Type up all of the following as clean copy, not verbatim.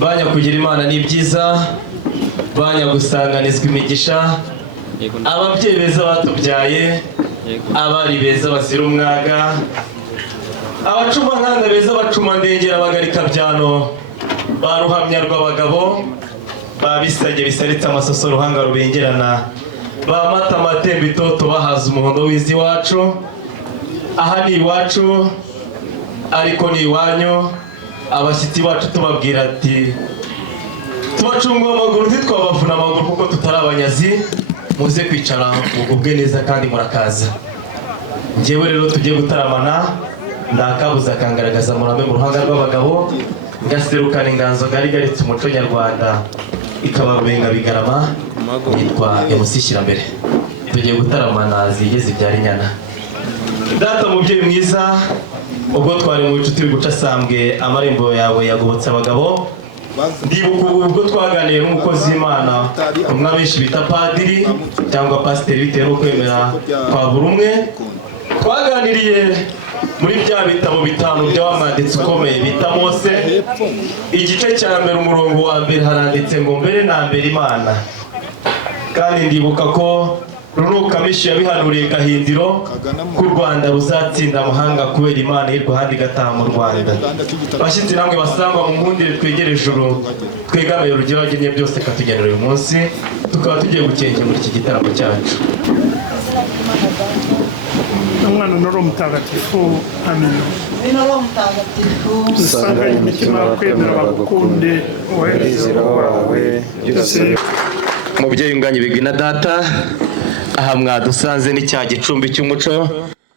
banya kugira Imana ni byiza, banya gusanganizwa imigisha, ababyeyi beza batubyaye, abari beza bazira umwaga, abacuma nkanda beza bacuma ndengera bagarika byano, baruhamya rw'abagabo, babisage bisaritse amasoso ruhanga rubengerana, bamata amatemba itoto bahaza umuhondo w'izi wacu. Aha ni iwacu ariko ni iwanyu. Abashyitsi bacu tubabwira ati tubacunga amaguru ntitwabavuna amaguru kuko tutari abanyazi, muze kwicara mugubwe neza kandi murakaza. Njyewe rero tugiye gutaramana, ndakabuza kangaragaza murame mu ruhanga rw'abagabo, ngaserukana inganzo ngari garitse umuco nyarwanda ikabarubenga bigarama, yitwa MC Shyirambere. Tugiye gutaramana zigeze ibyara inyana. Data mubyeyi mwiza, ubwo twari mu bicu turi guca sambwe amarembo yawe yagobotse abagabo, ndibuka ubwo twaganiye n'umukozi w'Imana umwe benshi bita padiri cyangwa pasiteri bitewe no kwemera kwa buri umwe. Twaganiriye muri bya bitabo bitanu by'abamwanditsi ukomeye bita Mose. Igice cya mbere umurongo wa mbere haranditse ngo mbere na mbere Imana, kandi ndibuka ko Rurukamishi yabihanuriye Gahindiro ko u Rwanda ruzatsinda amahanga kubera Imana y'u Rwanda igataha mu Rwanda. Bashyitsi namwe basangwa mu nkundire twegere ijuru, twegamiye urugero wagennye byose katugenera uyu munsi, tukaba tugiye gukenge muri iki gitaramo cyacu. Umwana n'Roho Mutagatifu, amina. Dusanganye imitima yo kwemera bagukunde, wohereze Roho wawe byose. Mubyeyi unganye bigwi na data, aha mwadusanze ni cya gicumbi cy'umuco,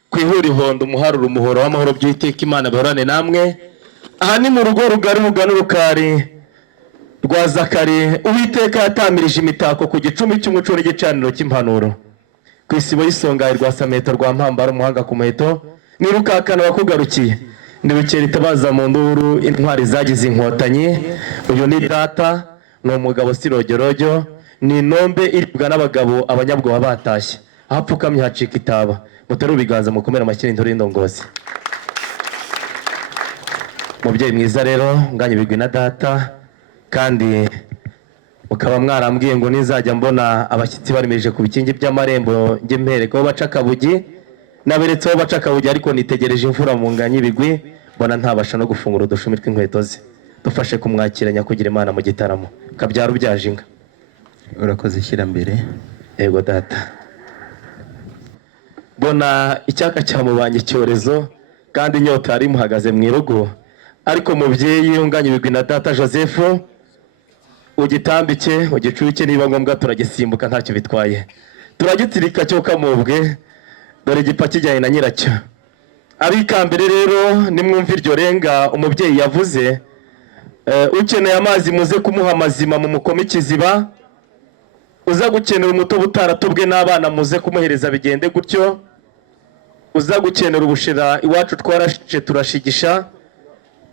kwihura ihondo umuharuro umuhoro w'amahoro by'Uwiteka Imana bahorane namwe. Aha ni mu rugo rugari rugana urukari rwa Zakari, Uwiteka yatamirije imitako ku gicumbi cy'umuco n'igicaniro cy'impanuro, ku isibo y'isongaye rwa Sameto rwa Mpambara umuhanga ku muheto, ni Rukakana wakugarukiye, ni Bukera itabaza mu nduru intwari zagize inkotanyi. Uyu ni data, ni umugabo Sirogyorogyo, ni inombe iribwa n'abagabo abanyabwoba batashye, ahapfukamye hacika itaba, muteru biganza mukomera amashyira y'indongozi. Mubyeyi mwiza rero nganye bigwi na data, kandi mukaba mwarambwiye ngo nizajya mbona abashyitsi barimeje ku bikingi by'amarembo njye mpereka aho baca akabugi, naberetse aho baca akabugi ariko nitegereje imfura mu nganye bigwi, mbona ntabasha no gufungura udushumi tw'inkweto ze. Dufashe kumwakira nyakugira Imana mu gitaramo kabyara ubyaje inka. Urakoze Shyirambere. Ego data. Bona icyaka cyamubanye icyorezo kandi inyota yari muhagaze mu irugo, ariko mubyeyi unganye bigwi na data Joseph, ugitambike ugicuke niba ngombwa turagisimbuka ntacyo bitwaye, turagitirika cyo kamubwe, dore igipa kijyanye na nyiracyo. Abikambere rero nimwumva iryo renga umubyeyi yavuze, ukeneye amazi muze kumuha amazima mu mukoma ikiziba, uza gukenera umutobe utaratubwe n'abana muze kumuhereza bigende gutyo, uza gukenera ubushera iwacu twarashice turashigisha,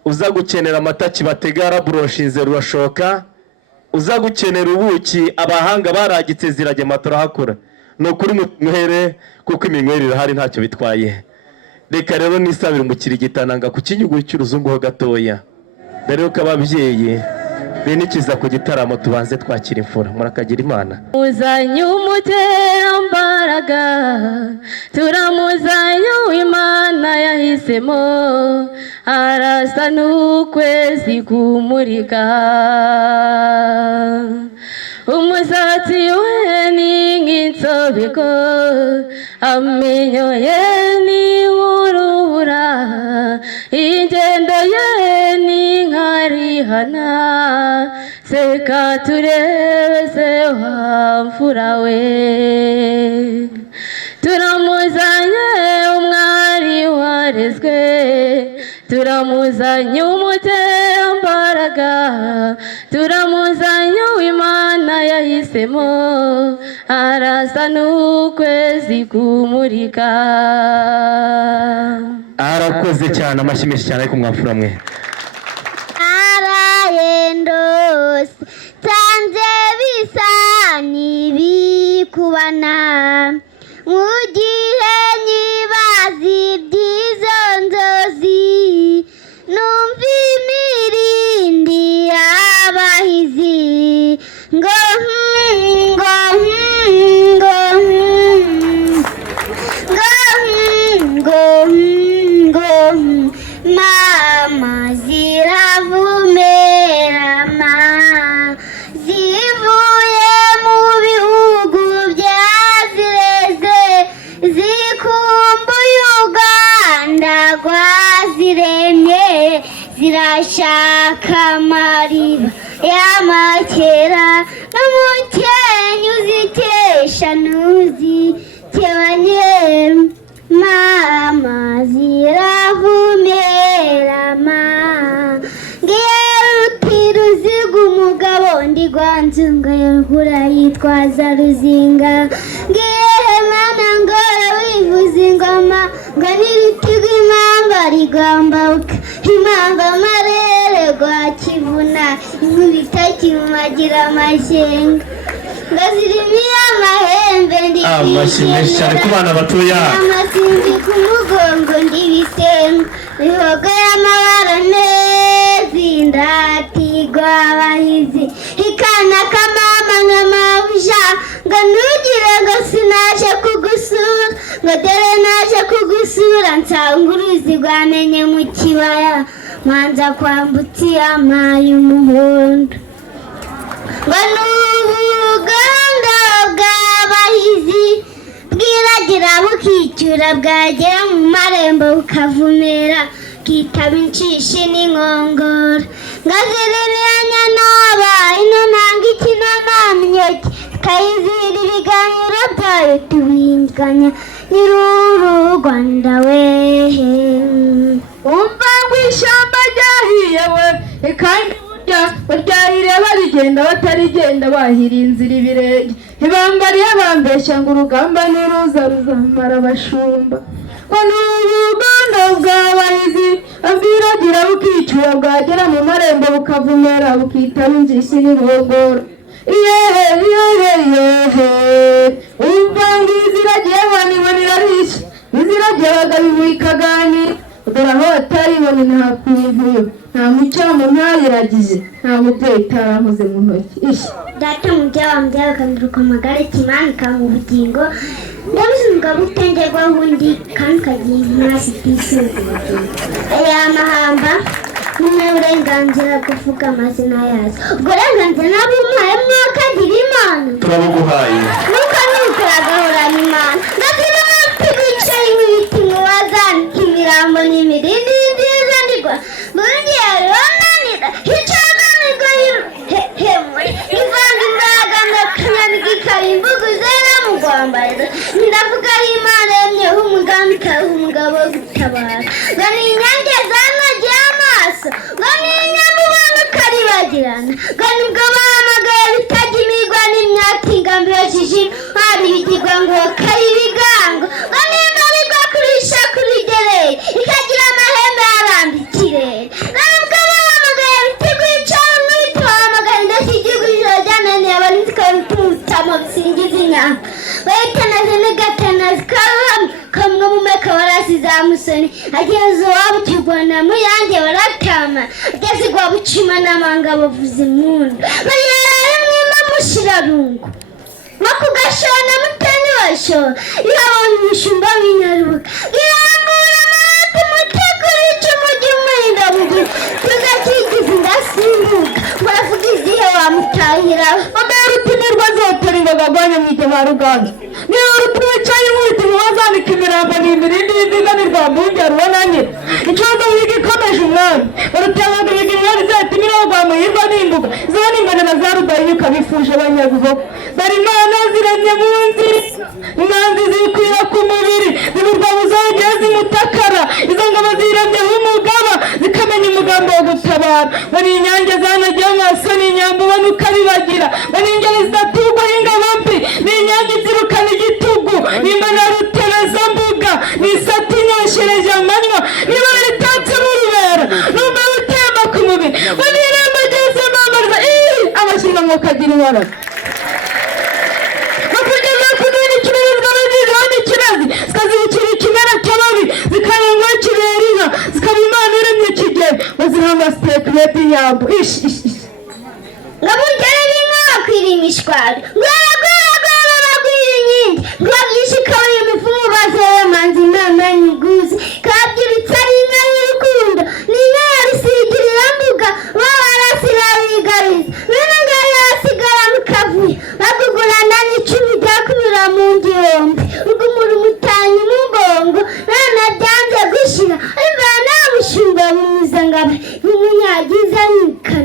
uza gukenera amata kibategara buroshinze rurashoka, uza gukenera ubuki abahanga baragitse ziragema turahakura. Nukuri muhere kuko iminywere irahari ntacyo bitwaye. Reka rero nisabira umukirigitananga ku kinyugu cy'uruzungu ho gatoya, dore uko ababyeyi binikiza ku gitaramo tubanze twakira imfura. Murakagira Imana. Muzanye umutembaraga, turamuzanye Imana yahisemo, arasa n'ukwezi kumurika, umusatsi we ni nk'insobeko, amenyo ye ni nk'urubura, ingendo ye ni nk'arihana, seka turebe se wamfura we. Turamuzanye umwari warezwe, turamuzanye umutembaraga, turamuzanye Imana yahisemo, arasa n'ukwezi kumurika. Arakoze cyane, amashyi menshi cyane ariko mwamfura mwe. Arayendos tanze bisa n'ibikubana, mu gihe nyibazi by'izo nzozi, numva imirindi yawe ashaka amariba y'amakera n'umukenyi uzikesha ntuzikebanye mama ziravumerama ngiye rutira uziga umugabo ndi rwanzunga yagura yitwaza ruzinga ngiye mana ngora wivuza ingoma ngo niritiga impamba rigambabuka impamba amarere rwa kivuna inkubita kimumagira amashyenga ngazirimiye amahembe amashyi menshi cyane ku bana batoya amasimbi ku mugongo ndibisenga bihogo y'amabara neza indatigwa abahizi ikana kamama nk'amabuja ngo ntugire ngo sinaje kugusura ngo dore naje kugusura nsanga uruzi rwamenye mu kibaya mwanza kwambutsa iyamaye umuhondo ngo n'ubuganda bw'abahizi bwiragira bukicyura bwagera mu marembo bukavumera kitaba inshishi n'inkongoro ngaziririanya n'abaye ino ntanga ikinanamyoki kayizira ibiganiro byayo tubinganya nyir'uru Rwanda wehe umva ngo ishyamba ryahiye we kandi baryahirira barigenda batarigenda bahira inzira ibirenge ntibambariye bambeshya ngo urugamba niruza ruzamara abashumba ngo n'uruganda bw'abahizi bwiragira bukicura bwagera mu marembo bukavumera bukitaba injisi n'inkongoro yehe umva ngo iziragiye abantu ibona irarisha iziragiye abagabo ibuye ikaganira dore aho bataribona nta kwivuyo nta mucamo ntayiragize nta mubyeyi utarahoze mu ntoki data mubyeyi wambyaye akanduruka amagare kimanika mu bugingo ndabuze umugabo utengerwaho undi kandi ukagira intasi itisuze aya mahamba n'umwe uburenganzira kuvuga amazina yazo ubwo burenganzira nabwo umuhaye mwakagira imana turabuguhaye nuko agahorana imana ndazira ati bicaye nk'ibiti mubazanika imirambo n'imirindi nziza ndigwa nongeye ronanira hicaganirwa hemwe ivanga imbaraga ndakanyana igikara imbugu zera mu rwambariro ndavuga aho imana yemyeho umugambi ikaha umugabo wo gutabara ngo ni inyange zanogeye amaso ngo ni inyamubona ukaribagirana ngo nibwo bahamagaye bitajya imigwa n'imyaka ingambi yashishima hari ibigirwa ngo kari ibigango ngo nimba bigwa kurisha kurigereye ikagira amahembe yarambika ikirere ngo nibwo bahamagaye biteguye icana n'uwita bahamagaye indashyikirwa ijoro ryananiye abarinzi kabitutamo bisingiza inyama bahitanaze n'agatanazi karuhamye kamwe mu meka warasize amusoni ageze iwabo ukirwana muyange baratama ageze iwabo ucima n'amanga bavuza impundu bariyara mwima mushirarungu no kugashona mutani washora irabona umushumba w'inyarubuga irambura amabati mutegura icumu ry'umwenda mugira tugakigiza indasimbuka muravuga izihe wamutahira wambaye urutimirwa zotera ingoga rwanya mu igihe baruganje niba rutwicaye inkubiti mubazanika imirambo ni imirindi y'inziganirwa mbunge rubonanye ikibazo wiga ikomeje umwami barutemaga ibiga imyari zahita imiragwa muhirwa n'imbuga zone imbonera za rudahiyuka bifuje abanyabugogo bari imana ziremye mu nzira imanzi zikwira ku mubiri zibirwabo zagiye zimutakara izo ngabo ziremyeho umugaba zikamenya umugambi wo gutabara bari inyange zanogeye amaso n'inyambo ubona ukabibagira bari ingeri zidatugwaho ingabo mbi n'inyange zirukana igitugu n'imana rutebeza mbuga n'isati inyoshereje amanywa niba ritatse mu rubera numva rutemba ku mubiri bari irembo ryose bambariza amashyirwa ngo kagira imbaraga bakugeza kudura ikibarizwa bazizeho n'ikirazi zikazibukira ikimera cy'amabi zikarengwa kirera inka zikaba imana iremye kigeli baziha amasitekureti y'inyambo ngo burgere b'inka bakwira imishwari gwera bagwira inkingi ngo babyishe ikabura imifumu bazeye manzi imana nyiguzi kabyirutse ari inka y'urukundo ni inka ya rusigirira mbuga bo barasira bigabiza bene ngari basigara mu kavuyo bagugurana n'icumi ryakubira mu ngihombe rugumura umutanyi mu mbongo none byanze gushira ariko nta mushumba bumuza ngo abe nk'umunyagi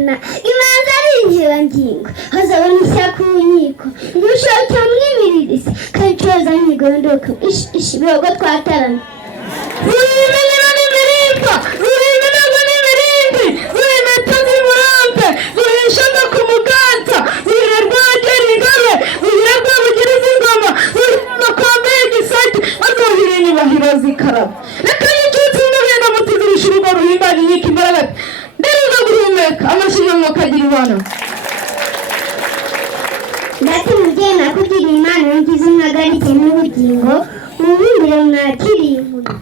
imana imanza ari inkirangingo hazabona ishya ku nkiko irushaho cyangwa imiririsi kandi coza ntigondoka ibihogo twataramye Zuhimenyera n'imirimba, zuhimenyerwa n'imirimbi, zuhimeta z'imurambe, zuhishaga ku muganza, zuhira rwogera ingabe, zuhira rwabugiriza ingoma, zuhira kwambaye igisate, bazuhira inyubahiro zikaraba. Reka y'icyutsi n'ubwenda mutizirusha urugo ruhimbaje inkiko imbaraga. Ndibuza guhumeka, amashinga mwokagira ibana. ndetse mubyeyi nakugiriye imana ngize umwagarike n'ubugingo mubumbire mwakiriye inkuru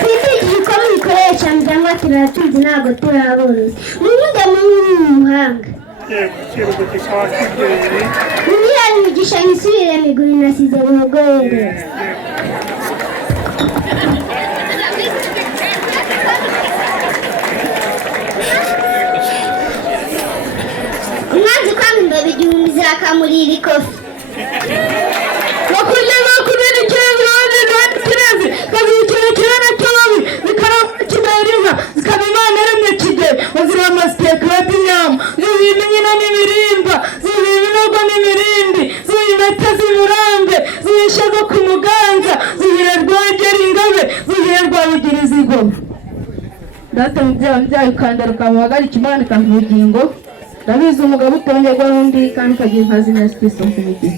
twitwikije uko mubikoresha cyangwa turatuzi ntabwo turaborozi mubigamo nk'umuhanga Umugisha wa kibyeyi mubihari umugisha nisubire miguri nasize buhogorere umwanzi kwanga imbeba igihumbi zakamurira ikofi Bakujyaga kurira ikirezi wanjye kandi ikirezi kazirikira kirana cy'ababi zikaraba kidahiriza zikaba imana yaremye kige bazira amasiteka y'inyama zuhima inyina n'imirimba zuhima ibinogo n'imirindi zuhima impeta z'imurambe zuhishaga ku muganza zuhira rwogera ingabe zuhira rwabugiriza ingoma data mubyaye ukandara ukamuhagarika imana ikaha ubugingo ndabizi umugabo utongerwa n'undi kandi ukagira inkazi neza isonga imigihe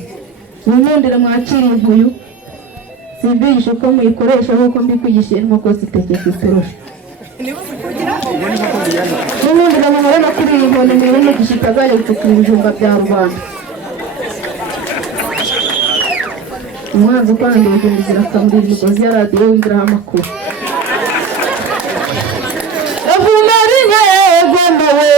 mumundire mwakiriye impuyu simbigisha uko muyikoresha nk'uko mbikwigisha inkoko zitegeka itorosha mumundire mumure no kuri iyi nkoni mubure umugisha itazajya gucukura ibijumba bya rubanda umwanzi ukwanga ibijumba zirakamurira imigozi ya radiyo wumviraho amakuru avumera inka yegomba we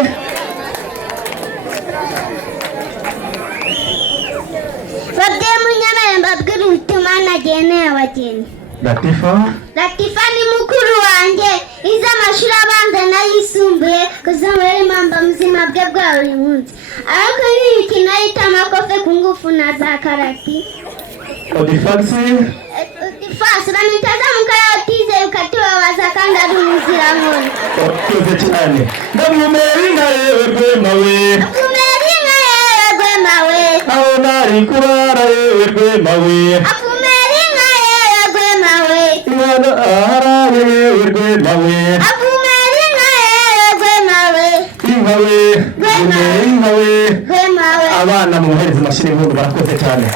babyeyi munyamare mbabwire ubutumwa nageneye abageni Latifa ni mukuru wanjye ize amashuri abanza n'ayisumbuye kuzamura impamba muzima bwe bwa buri munsi ariko n'imikino yita amakofe ku ngufu na za karati Odifasi uramitaza mu karatize ukatubabaza kandi ari umuzirankoni urakoze cyane ndamumera inka yewe rwema we akumera inka yewe rwema we aho nari kurara yewe rwema we akumera inka yewe rwema we imana aharawe yewe rwema we akumera inka yewe rwema we inka we Rwema. inka we rwema we abana muhereza amashyi y'impundu barakoze cyane